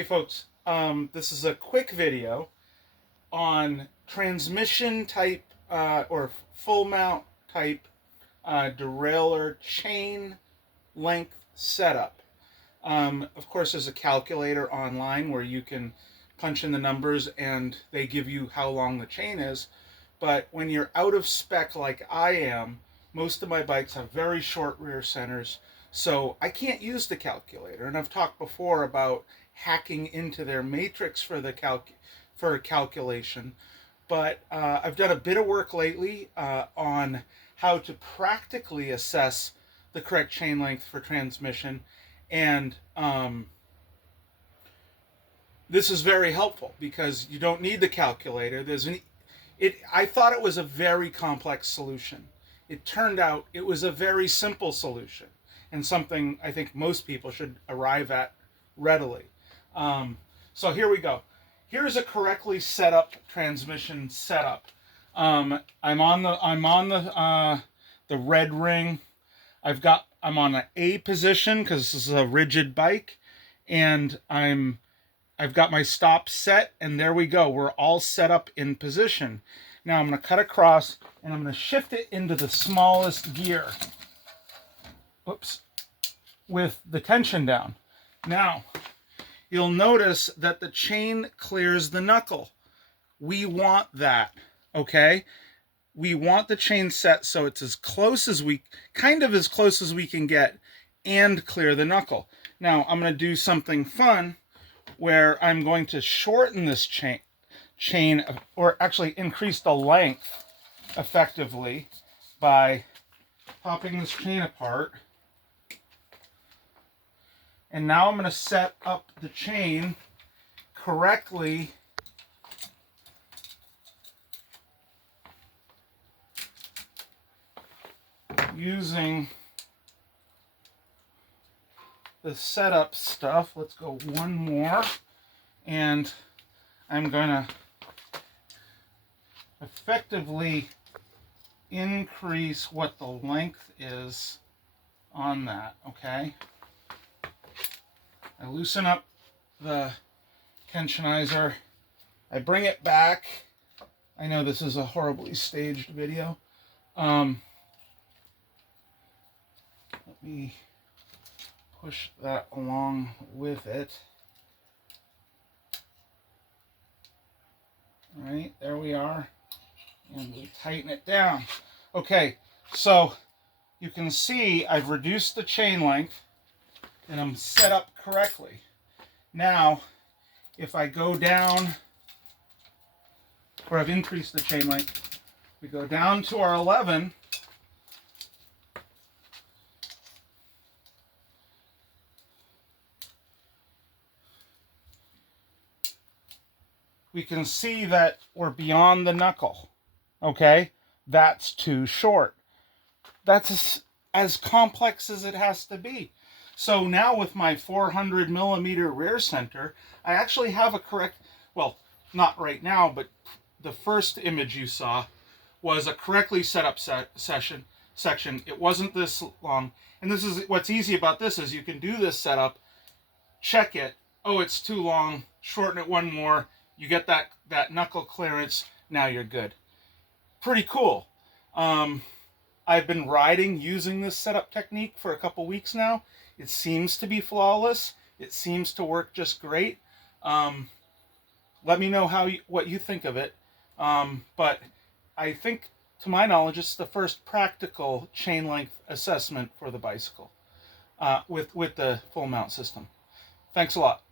Hey folks, this is a quick video on transmission type or full mount type derailleur chain length setup. Of course, there's a calculator online where you can punch in the numbers and they give you how long the chain is. But when you're out of spec like I am, most of my bikes have very short rear centers, so I can't use the calculator. And I've talked before about hacking into their matrix for the calculation. But I've done a bit of work lately on how to practically assess the correct chain length for transmission, and this is very helpful because you don't need the calculator. I thought it was a very complex solution. It turned out it was a very simple solution, and something I think most people should arrive at readily. So here we go. Here's a correctly set up transmission setup. I'm on the red ring. I'm on an A position because this is a rigid bike, and I've got my stop set, and there we go. We're all set up in position. Now I'm going to cut across, and I'm going to shift it into the smallest gear. Oops. With the tension down. Now, you'll notice that the chain clears the knuckle. We want that, okay? We want the chain set so it's as close as we can get and clear the knuckle. Now, I'm going to do something fun where I'm going to shorten this chain, or actually increase the length effectively by popping this chain apart. And now I'm going to set up the chain correctly using the setup stuff. Let's go one more, and I'm going to effectively increase what the length is on that, okay? I loosen up the tensionizer. I bring it back. I know this is a horribly staged video. Let me push that along with it. All right, there we are. And we tighten it down. Okay, so you can see I've reduced the chain length and I'm set up correctly. Now, if I go down, or I've increased the chain length, we go down to our 11, we can see that we're beyond the knuckle, okay? That's too short. That's as complex as it has to be. So now with my 400 millimeter rear center, I actually have a correct, well, not right now, but the first image you saw was a correctly set up section. It wasn't this long. And this is what's easy about this is you can do this setup, check it. Oh, it's too long. Shorten it one more. You get that knuckle clearance. Now you're good. Pretty cool. I've been riding using this setup technique for a couple weeks now. It seems to be flawless. It seems to work just great. Let me know what you think of it. But I think, to my knowledge, it's the first practical chain length assessment for the bicycle with the full mount system. Thanks a lot.